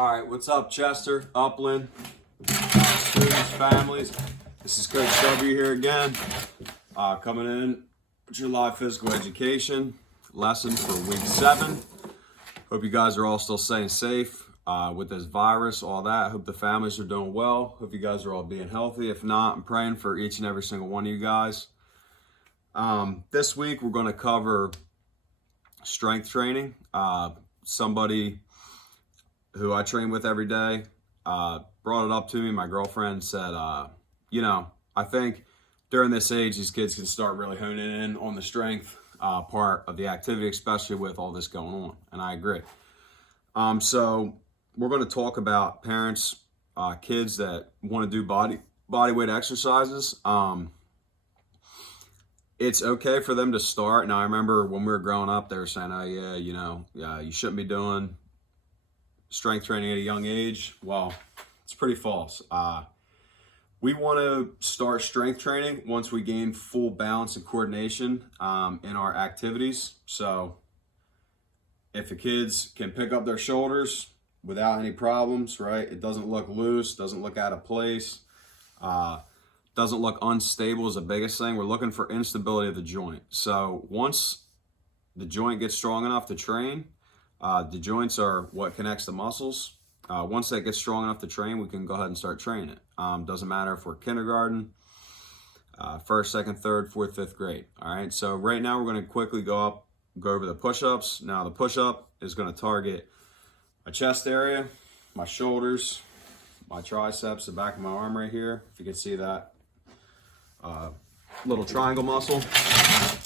All right, what's up, Chester, Upland, students, families? This is Coach W here again, coming in with your live physical education lesson for week 7. Hope you guys are all still staying safe with this virus, all that. Hope the families are doing well. Hope you guys are all being healthy. If not, I'm praying for each and every single one of you guys. This week, we're going to cover strength training. Somebody who I train with every day brought it up to me. My girlfriend said, I think during this age, these kids can start really honing in on the strength part of the activity, especially with all this going on. And I agree. So we're going to talk about parents, kids that want to do body weight exercises. It's okay for them to start. Now, I remember when we were growing up, they were saying, oh yeah, you shouldn't be doing strength training at a young age. Well, it's pretty false. We want to start strength training once we gain full balance and coordination in our activities. So if the kids can pick up their shoulders without any problems, right? It doesn't look loose, doesn't look out of place, doesn't look unstable is the biggest thing. We're looking for instability of the joint. So once the joint gets strong enough to train, the joints are what connects the muscles. Once that gets strong enough to train, we can go ahead and start training it. Doesn't matter if we're kindergarten, first, second, third, fourth, fifth grade. All right, so right now we're going to quickly go over the push-ups. Now the push-up is going to target my chest area, my shoulders, my triceps, the back of my arm right here, if you can see that little triangle muscle.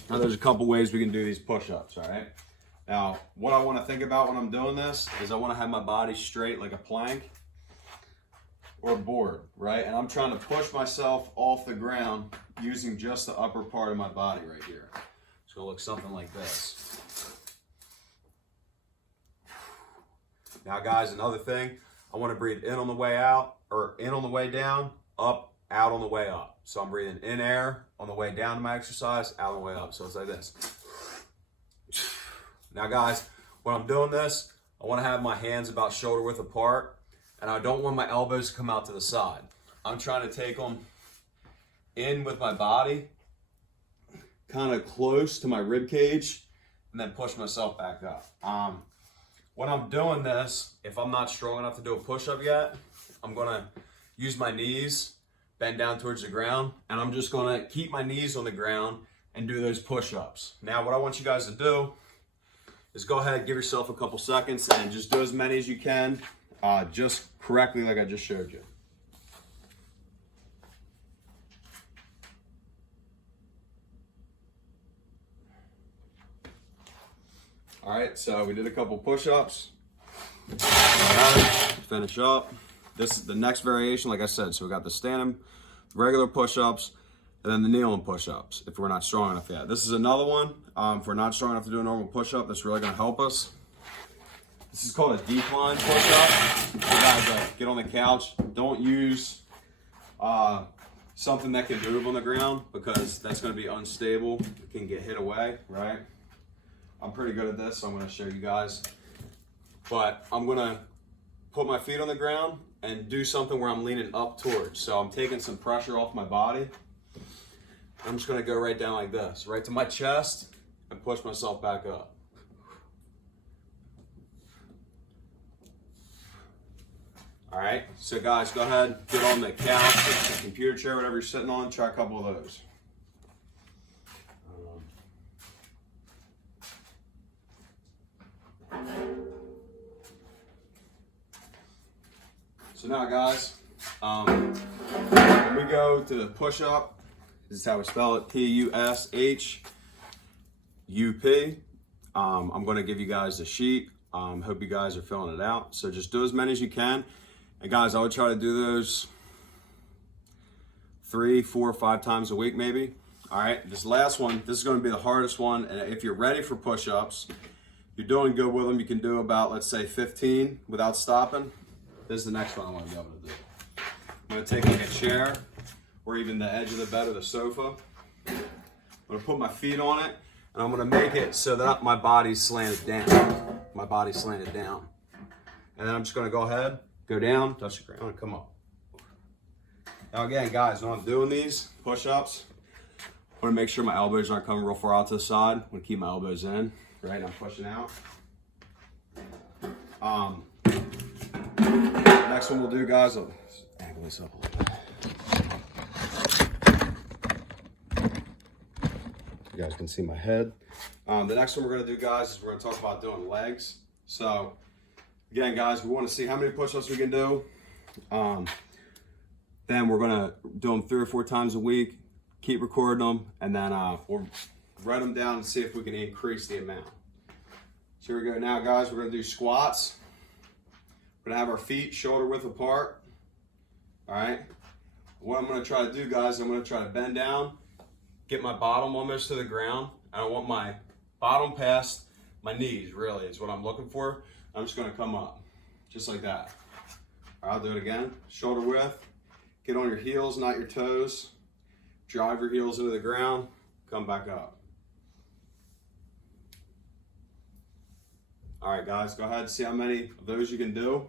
Now there's a couple ways we can do these push-ups, all right? Now, what I want to think about when I'm doing this is I want to have my body straight like a plank or a board, right? And I'm trying to push myself off the ground using just the upper part of my body right here. It's going to look something like this. Now, guys, another thing, I want to breathe in on the way out, or in on the way down, up, out on the way up. So I'm breathing in air on the way down to my exercise, out on the way up. So it's like this. Now, guys, when I'm doing this, I want to have my hands about shoulder width apart, and I don't want my elbows to come out to the side. I'm trying to take them in with my body, kind of close to my rib cage, and then push myself back up. When I'm doing this, if I'm not strong enough to do a push-up yet, I'm going to use my knees, bend down towards the ground, and I'm just going to keep my knees on the ground and do those push-ups. Now, what I want you guys to do is go ahead, give yourself a couple seconds, and just do as many as you can, just correctly like I just showed you. All right, so we did a couple push-ups. Finish up. This is the next variation, like I said. So we got the standing, regular push-ups, and then the kneeling push-ups if we're not strong enough yet. This is another one. If we're not strong enough to do a normal push-up, that's really going to help us. This is called a decline push-up. So guys, get on the couch. Don't use something that can move on the ground because that's going to be unstable. It can get hit away, right? I'm pretty good at this, so I'm going to show you guys. But I'm going to put my feet on the ground and do something where I'm leaning up towards. So I'm taking some pressure off my body. I'm just going to go right down like this, right to my chest, and push myself back up. All right, so guys, go ahead, get on the couch, the computer chair, whatever you're sitting on, try a couple of those. So now, guys, when we go to the push-up, this is how we spell it, P-U-S-H-U-P. I'm going to give you guys the sheet. Hope you guys are filling it out. So just do as many as you can. And guys, I would try to do those 3, 4, 5 times a week maybe. All right, this last one, this is going to be the hardest one. And if you're ready for push-ups, you're doing good with them, you can do about, let's say, 15 without stopping. This is the next one I want to be able to do. I'm going to take like a chair or even the edge of the bed or the sofa. I'm going to put my feet on it, and I'm going to make it so that my body's slanted down. My body's slanted down. And then I'm just gonna go ahead, go down, touch the ground, and come up. Now again, guys, when I'm doing these push-ups, I wanna make sure my elbows aren't coming real far out to the side. I wanna keep my elbows in, right? I'm pushing out. Next one we'll do, guys, I'll angle this up a little bit. You guys can see my head. The next one we're gonna do, guys, is we're gonna talk about doing legs. So, again, guys, we wanna see how many push-ups we can do. Then we're gonna do them 3 or 4 times a week, keep recording them, and then we'll write them down and see if we can increase the amount. So here we go now, guys, we're gonna do squats. We're gonna have our feet shoulder width apart, all right? What I'm gonna try to do, guys, I'm gonna try to bend down, get my bottom almost to the ground. I don't want my bottom past my knees, really, is what I'm looking for. I'm just gonna come up, just like that. All right, I'll do it again. Shoulder width, get on your heels, not your toes. Drive your heels into the ground, come back up. All right, guys, go ahead and see how many of those you can do.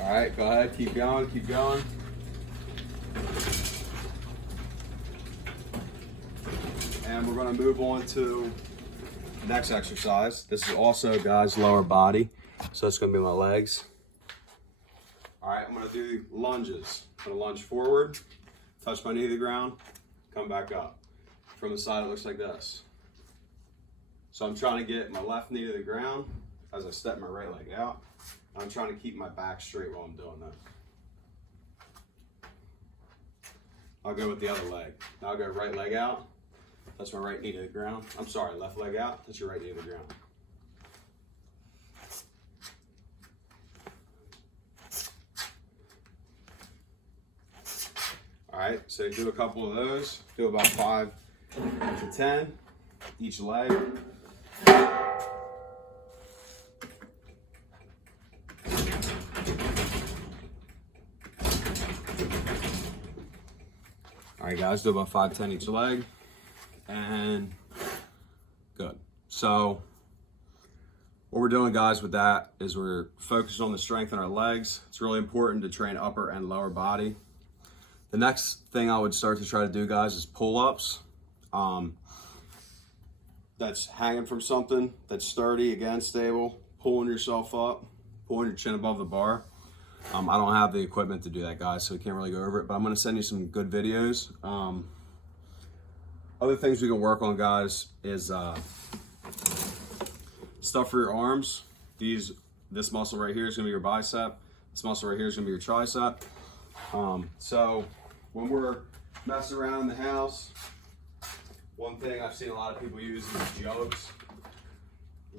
All right, go ahead, keep going, keep going. And we're gonna move on to the next exercise. This is also, guys, lower body. So it's gonna be my legs. All right, I'm gonna do lunges. I'm gonna lunge forward, touch my knee to the ground, come back up. From the side, it looks like this. So I'm trying to get my left knee to the ground as I step my right leg out. I'm trying to keep my back straight while I'm doing this. I'll go with the other leg. Now I'll go right leg out, touch my right knee to the ground. I'm sorry, left leg out, touch your right knee to the ground. All right, so do a couple of those. Do about 5 to 10 each leg. All right, guys, do about 5 to 10 each leg. And good. So what we're doing, guys, with that is we're focused on the strength in our legs. It's really important to train upper and lower body. The next thing I would start to try to do, guys, is pull-ups. That's hanging from something that's sturdy, again, stable, pulling yourself up, pulling your chin above the bar. I don't have the equipment to do that, guys, so we can't really go over it, but I'm gonna send you some good videos. Other things we can work on, guys, is stuff for your arms. This muscle right here is gonna be your bicep. This muscle right here is gonna be your tricep. So when we're messing around in the house, one thing I've seen a lot of people use is jugs.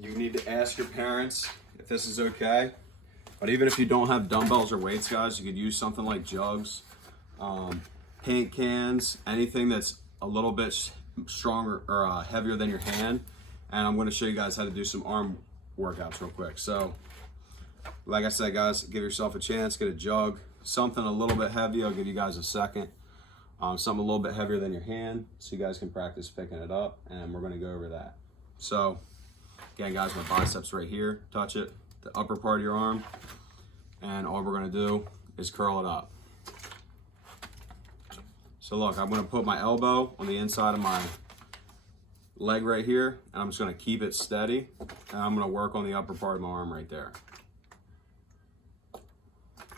You need to ask your parents if this is okay. But even if you don't have dumbbells or weights, guys, you could use something like jugs, paint cans, anything that's a little bit stronger or heavier than your hand. And I'm going to show you guys how to do some arm workouts real quick. So, like I said, guys, give yourself a chance, get a jug, something a little bit heavy. I'll give you guys a second. Something a little bit heavier than your hand, so you guys can practice picking it up, and we're going to go over that. So, again, guys, my biceps right here, touch it, the upper part of your arm, and all we're going to do is curl it up. So look, I'm going to put my elbow on the inside of my leg right here, and I'm just going to keep it steady, and I'm going to work on the upper part of my arm right there.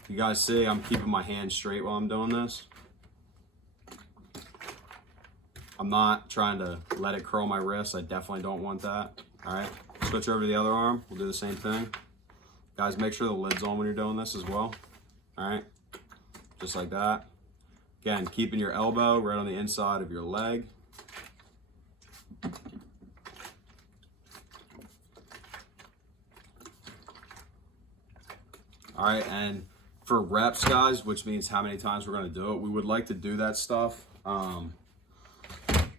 You guys see I'm keeping my hand straight while I'm doing this. I'm not trying to let it curl my wrist. I definitely don't want that. All right, switch over to the other arm. We'll do the same thing. Guys, make sure the lid's on when you're doing this as well. All right, just like that. Again, keeping your elbow right on the inside of your leg. All right, and for reps, guys, which means how many times we're gonna do it, we would like to do that stuff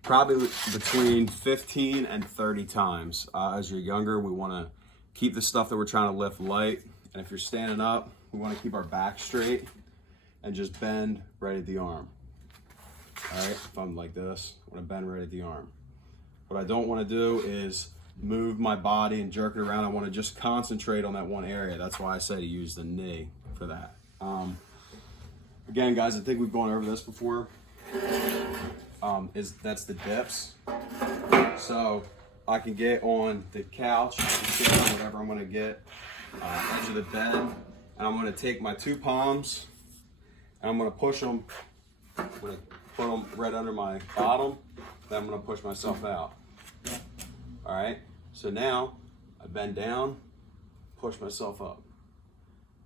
probably between 15 and 30 times. As you're younger, we wanna keep the stuff that we're trying to lift light. And if you're standing up, we wanna keep our back straight and just bend right at the arm. All right, if I'm like this, I wanna bend right at the arm. What I don't wanna do is move my body and jerk it around. I want to just concentrate on that one area. That's why I say to use the knee for that. Again, guys, I think we've gone over this before. That's the dips. So I can get on the couch, whatever I'm going to get, edge of the bed, and I'm going to take my 2 palms and I'm going to push them. I'm going to put them right under my bottom. Then I'm going to push myself out. All right. So now I bend down, push myself up.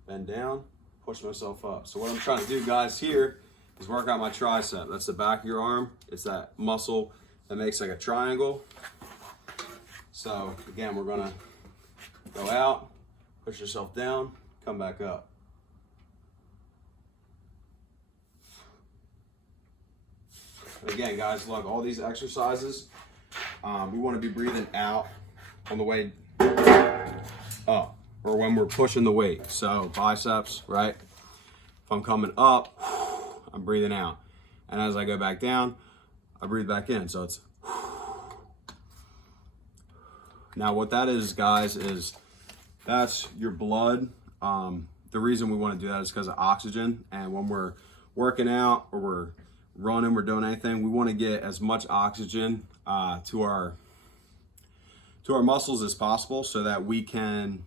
Bend down, push myself up. So what I'm trying to do, guys, here is work out my tricep. That's the back of your arm. It's that muscle that makes like a triangle. So again, we're gonna go out, push yourself down, come back up. Again, guys, look, all these exercises, we want to be breathing out on the way up, or when we're pushing the weight. So biceps, right? If I'm coming up, I'm breathing out. And as I go back down, I breathe back in. So it's, now what that is, guys, is that's your blood. The reason we want to do that is because of oxygen. And when we're working out or we're running, we're doing anything, we want to get as much oxygen to our muscles as possible, so that we can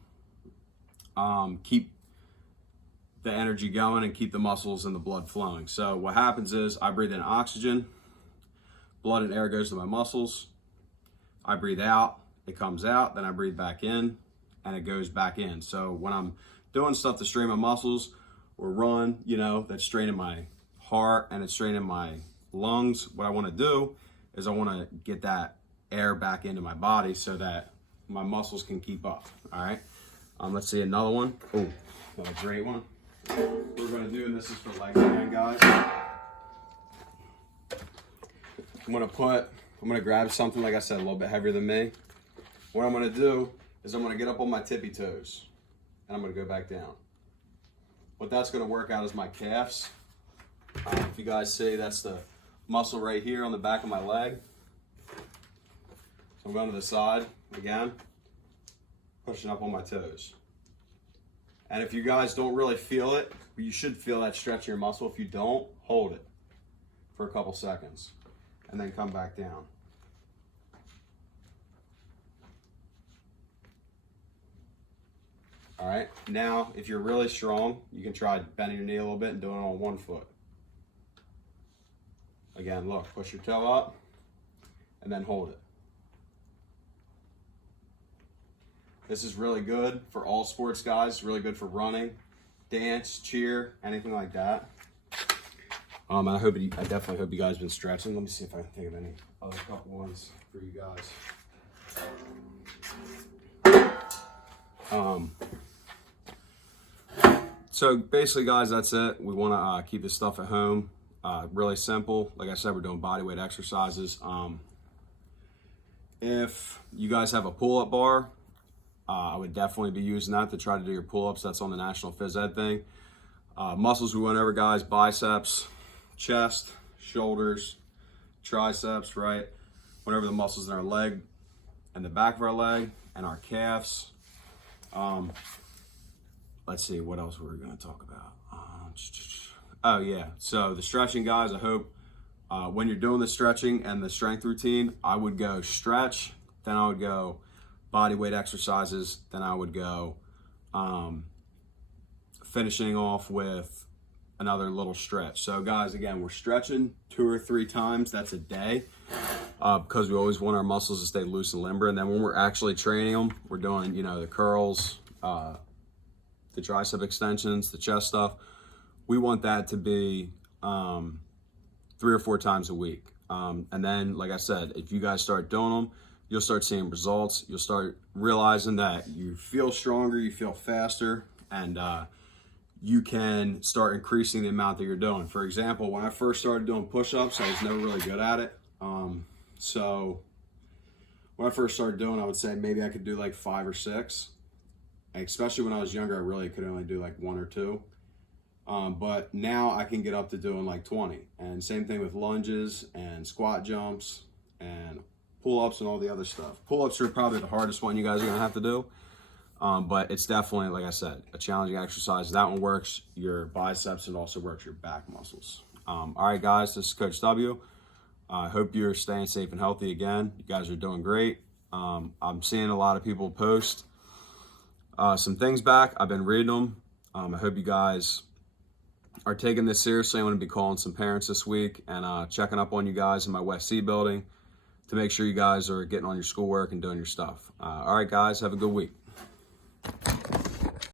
keep the energy going and keep the muscles and the blood flowing. So what happens is I breathe in oxygen, blood and air goes to my muscles. I breathe out, it comes out, then I breathe back in and it goes back in. So when I'm doing stuff to strain my muscles or run, you know, that's straining my heart and it's straining my lungs, what I want to do is I want to get that air back into my body so that my muscles can keep up. All right. Let's see another one. Oh, a great one. We're going to do, and this is for legs again, guys. I'm going to grab something, like I said, a little bit heavier than me. What I'm going to do is I'm going to get up on my tippy toes and I'm going to go back down. What that's going to work out is my calves. If you guys see, that's the muscle right here on the back of my leg. So I'm going to the side again, pushing up on my toes. And if you guys don't really feel it, you should feel that stretch in your muscle. If you don't, hold it for a couple seconds and then come back down. All right, now if you're really strong, you can try bending your knee a little bit and doing it on one foot. Again, look, push your toe up and then hold it. This is really good for all sports, guys. Really good for running, dance, cheer, anything like that. I definitely hope you guys have been stretching. Let me see if I can think of any other couple ones for you guys. So basically, guys, that's it. We want to keep this stuff at home. Really simple. Like I said, we're doing body weight exercises. If you guys have a pull-up bar, I would definitely be using that to try to do your pull-ups. That's on the National Phys Ed thing. Muscles we went over, guys: biceps, chest, shoulders, triceps, right? Whatever the muscles in our leg and the back of our leg and our calves. Let's see what else we're going to talk about. Oh yeah, so the stretching, guys. I hope when you're doing the stretching and the strength routine, I would go stretch, then I would go body weight exercises, then I would go finishing off with another little stretch. So guys, again, we're stretching 2 or 3 times. That's a day because we always want our muscles to stay loose and limber. And then when we're actually training them, we're doing, you know, the curls, the tricep extensions, the chest stuff. We want that to be 3 or 4 times a week. And then, like I said, if you guys start doing them, you'll start seeing results. You'll start realizing that you feel stronger, you feel faster, and you can start increasing the amount that you're doing. For example, when I first started doing push-ups, I was never really good at it. So when I first started doing, I would say maybe I could do like 5 or 6. Especially when I was younger, I really could only do like 1 or 2. But now I can get up to doing like 20. And same thing with lunges and squat jumps and pull-ups and all the other stuff. Pull-ups are probably the hardest one you guys are gonna have to do. But it's definitely, like I said, a challenging exercise. That one works your biceps and also works your back muscles. All right, guys, this is Coach W. I hope you're staying safe and healthy again. You guys are doing great. I'm seeing a lot of people post some things back. I've been reading them. I hope you guys are taking this seriously. I'm going to be calling some parents this week and checking up on you guys in my West C building to make sure you guys are getting on your schoolwork and doing your stuff. All right, guys, have a good week.